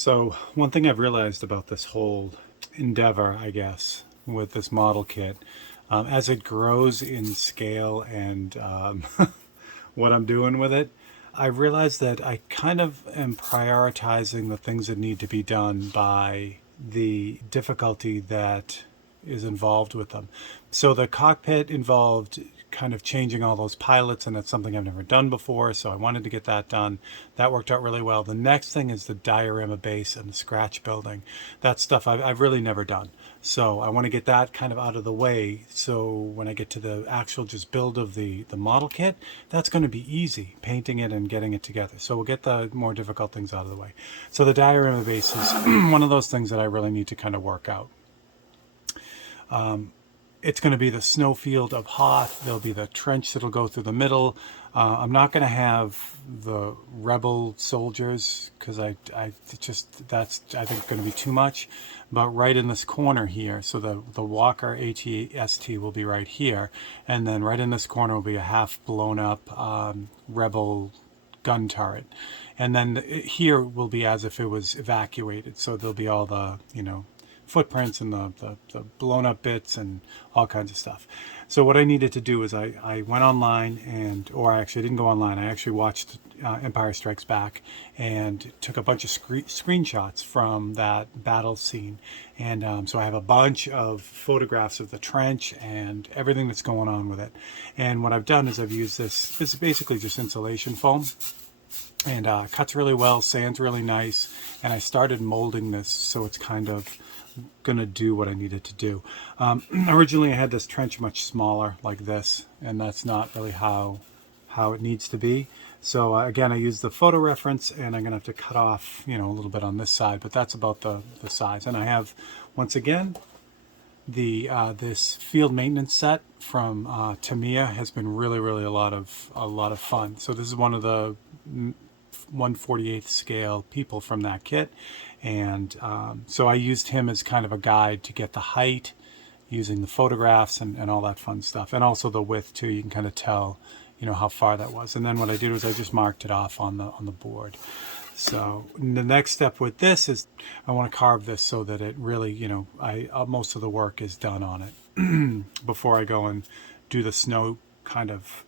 So one thing I've realized about this whole endeavor, I guess, with this model kit, as it grows in scale and what I'm doing with it, I realized that I kind of am prioritizing the things that need to be done by the difficulty that is involved with them. So the cockpit involved kind of changing all those pilots, and that's something I've never done before, so I wanted to get that done. That worked out really well. The next thing is the diorama base and the scratch building. That stuff I've really never done. So I want to get that kind of out of the way, so when I get to the actual just build of the model kit, that's going to be easy, painting it and getting it together. So we'll get the more difficult things out of the way. So the diorama base is one of those things that I really need to kind of work out. It's going to be the snowfield of Hoth. There'll be the trench that'll go through the middle. I'm not going to have the rebel soldiers because I think going to be too much. But right in this corner here, so the Walker AT ST will be right here, and then right in this corner will be a half blown up rebel gun turret, and then here will be as if it was evacuated. So there'll be all the footprints and the blown up bits and all kinds of stuff. So what I needed to do is I went online or I actually didn't go online. I actually watched Empire Strikes Back and took a bunch of screenshots from that battle scene. And so I have a bunch of photographs of the trench and everything that's going on with it. And what I've done is I've used this is basically just insulation foam. And cuts really well, sands really nice. And I started molding this so it's kind of gonna do what I needed to do. Originally I had this trench much smaller like this, and that's not really how it needs to be. So again, I used the photo reference, and I'm gonna have to cut off a little bit on this side, but that's about the size. And I have, once again, the this field maintenance set from Tamiya has been really a lot of fun. So this is one of the 1/48th scale people from that kit, and so I used him as kind of a guide to get the height using the photographs and all that fun stuff, and also the width too. You can kind of tell how far that was. And then what I did was I just marked it off on the board. So the next step with this is I want to carve this so that it really most of the work is done on it before I go and do the snow kind of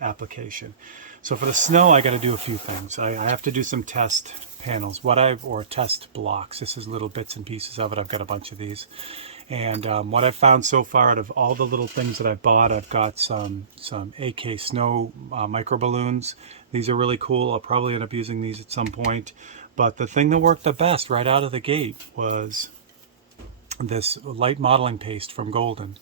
application. So for the snow, I got to do a few things. I have to do some test panels, or test blocks. This is little bits and pieces of it. I've got a bunch of these. And what I've found so far out of all the little things that I bought, I've got some AK snow micro balloons. These are really cool. I'll probably end up using these at some point. But the thing that worked the best right out of the gate was this light modeling paste from Golden.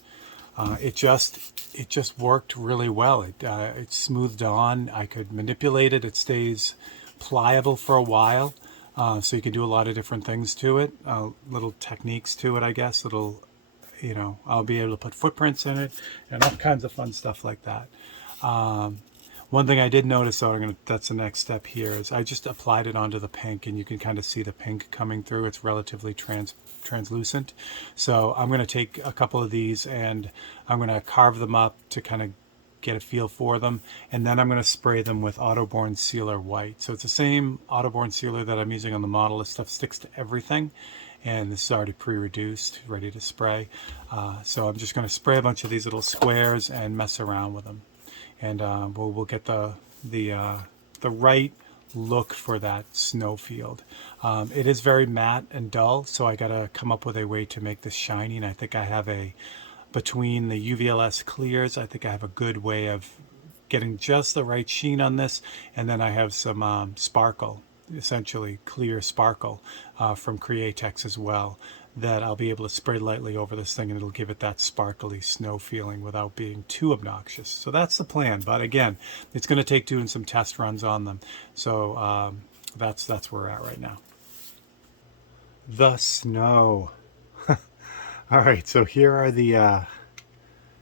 It just worked really well. It smoothed on. I could manipulate it. It stays pliable for a while, so you can do a lot of different things to it. Little techniques to it, I guess. I'll be able to put footprints in it and all kinds of fun stuff like that. One thing I did notice, though, that's the next step here, is I just applied it onto the pink, and you can kind of see the pink coming through. It's relatively translucent. So I'm going to take a couple of these and I'm going to carve them up to kind of get a feel for them, and then I'm going to spray them with Autoborn Sealer White. So it's the same Autoborn Sealer that I'm using on the model. This stuff sticks to everything, and this is already pre-reduced, ready to spray. So I'm just going to spray a bunch of these little squares and mess around with them, and we'll get the right look for that snow field. It is very matte and dull, so I got to come up with a way to make this shiny, and I think I have between the UVLS clears, I think I have a good way of getting just the right sheen on this. And then I have some sparkle, essentially clear sparkle from Createx as well, that I'll be able to spray lightly over this thing, and it'll give it that sparkly snow feeling without being too obnoxious. So that's the plan. But again, it's going to take doing some test runs on them. So that's where we're at right now. The snow. All right, so here are the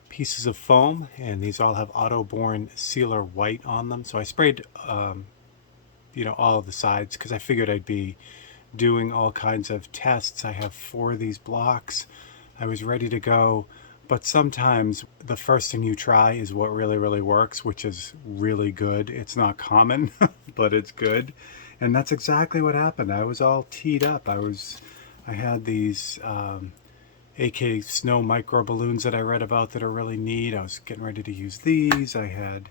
pieces of foam, and these all have Autoborn Sealer White on them. So I sprayed, all of the sides because I figured I'd be doing all kinds of tests. I have 4 of these blocks. I was ready to go, but sometimes the first thing you try is what really works, which is really good. It's not common, but it's good. And that's exactly what happened. I was all teed up. I had these AK snow micro balloons that I read about that are really neat. I was getting ready to use these. I had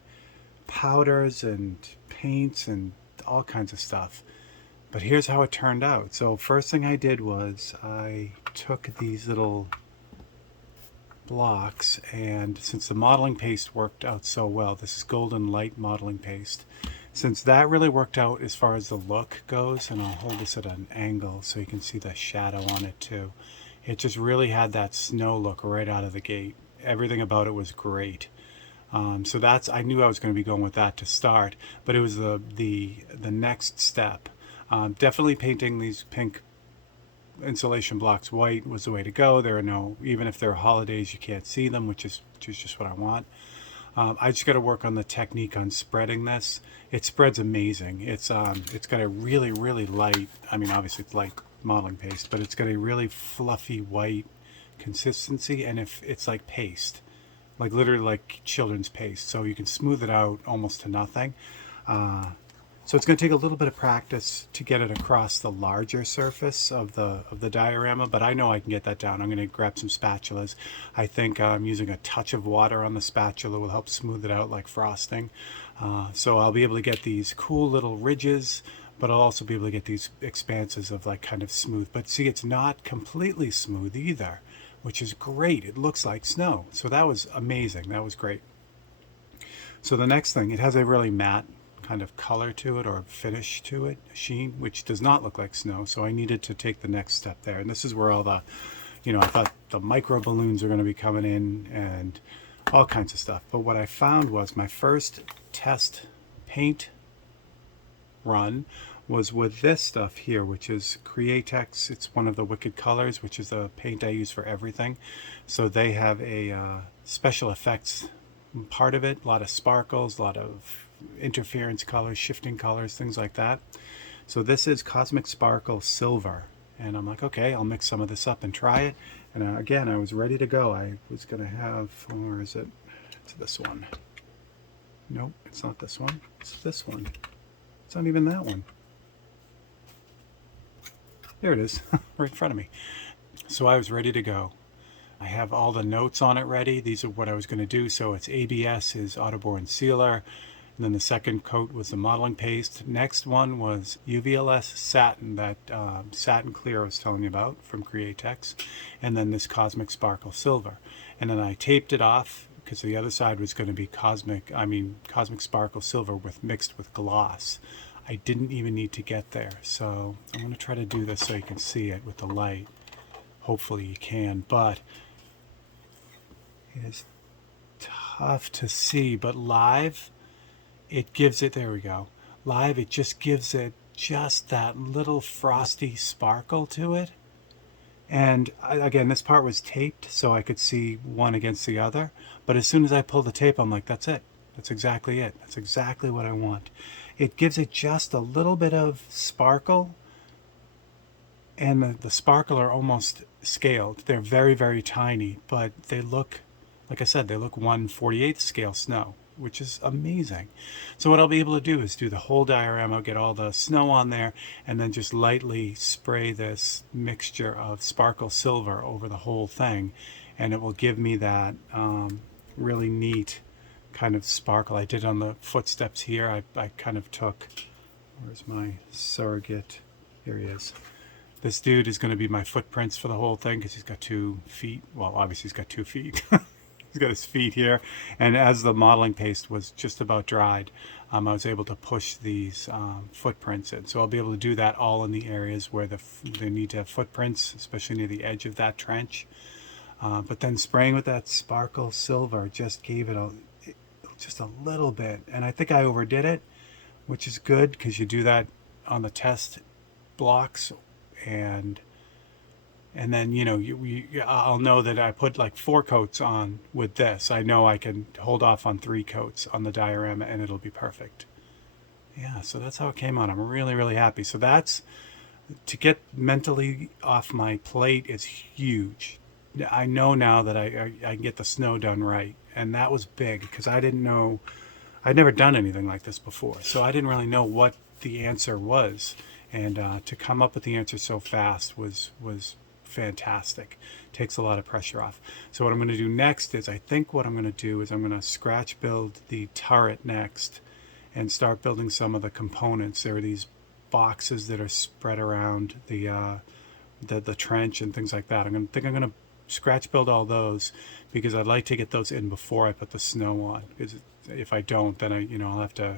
powders and paints and all kinds of stuff. But here's how it turned out. So first thing I did was I took these little blocks, and since the modeling paste worked out so well, this is Golden Light modeling paste, since that really worked out as far as the look goes, and I'll hold this at an angle so you can see the shadow on it too. It just really had that snow look right out of the gate. Everything about it was great. So that's, I knew I was going to be going with that to start, but it was the next step. Definitely painting these pink insulation blocks white was the way to go. There are no, even if there are holidays, you can't see them, which is just what I want. I just got to work on the technique on spreading this. It spreads amazing. It's got a really, really light, I mean, obviously it's light modeling paste, but it's got a really fluffy white consistency, and if it's like paste, like literally like children's paste, so you can smooth it out almost to nothing. So it's going to take a little bit of practice to get it across the larger surface of the diorama, but I know I can get that down. I'm going to grab some spatulas. I think using a touch of water on the spatula will help smooth it out like frosting. So I'll be able to get these cool little ridges, but I'll also be able to get these expanses of like kind of smooth. But see, it's not completely smooth either, which is great. It looks like snow. So that was amazing. That was great. So the next thing, it has a really matte kind of color to it, or finish to it, sheen, which does not look like snow. So I needed to take the next step there. And this is where all the, I thought the micro balloons are going to be coming in and all kinds of stuff. But what I found was my first test paint run was with this stuff here, which is Createx. It's one of the Wicked colors, which is the paint I use for everything. So they have a special effects part of it, a lot of sparkles, a lot of interference colors, shifting colors, things like that. So this is Cosmic Sparkle Silver, and I'm like, okay, I'll mix some of this up and try it. And again, I was ready to go. I was gonna have, where is it? It's this one. Nope, it's not this one. It's this one. It's not even that one. There it is, right in front of me. So I was ready to go. I have all the notes on it ready. These are what I was going to do. So it's ABS is Autoborne Sealer. And then the second coat was the modeling paste. Next one was UVLS Satin, that satin clear I was telling you about from Createx. And then this Cosmic Sparkle Silver. And then I taped it off because the other side was going to be Cosmic Sparkle Silver mixed with gloss. I didn't even need to get there. So I'm going to try to do this so you can see it with the light. Hopefully you can, but it is tough to see. But live, it gives it, there we go. Live, it just gives it just that little frosty sparkle to it. And again, this part was taped so I could see one against the other. But as soon as I pull the tape, I'm like, that's it. That's exactly it. That's exactly what I want. It gives it just a little bit of sparkle. And the sparkle are almost scaled. They're very, very tiny, but they look, like I said, they look 1/48 scale snow, which is amazing. So what I'll be able to do is do the whole diorama, get all the snow on there, and then just lightly spray this mixture of sparkle silver over the whole thing, and it will give me that really neat kind of sparkle. I did on the footsteps here. I kind of took, where's my surrogate? Here he is. This dude is going to be my footprints for the whole thing because he's got 2 feet. Well, obviously he's got 2 feet. He's got his feet here. And as the modeling paste was just about dried, I was able to push these footprints in. So I'll be able to do that all in the areas where they need to have footprints, especially near the edge of that trench. But then spraying with that sparkle silver just gave it just a little bit. And I think I overdid it, which is good because you do that on the test blocks. And then I'll know that I put like 4 coats on with this. I know I can hold off on 3 coats on the diorama and it'll be perfect. Yeah, so that's how it came out. I'm really, really happy. So that's, to get mentally off my plate is huge. I know now that I can get the snow done right, and that was big because I didn't know, I'd never done anything like this before, so I didn't really know what the answer was. And to come up with the answer so fast was fantastic. Takes a lot of pressure off. So what I'm going to do next is, I think what I'm going to do is I'm going to scratch build the turret next and start building some of the components. There are these boxes that are spread around the trench and things like that. I'm going to scratch build all those because I'd like to get those in before I put the snow on. Because if I don't, then I'll have to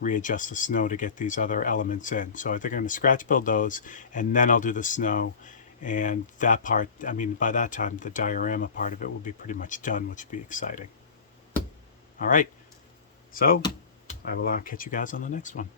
readjust the snow to get these other elements in. So I think I'm going to scratch build those, and then I'll do the snow. And that part, I mean, by that time, the diorama part of it will be pretty much done, which will be exciting. All right. So I will catch you guys on the next one.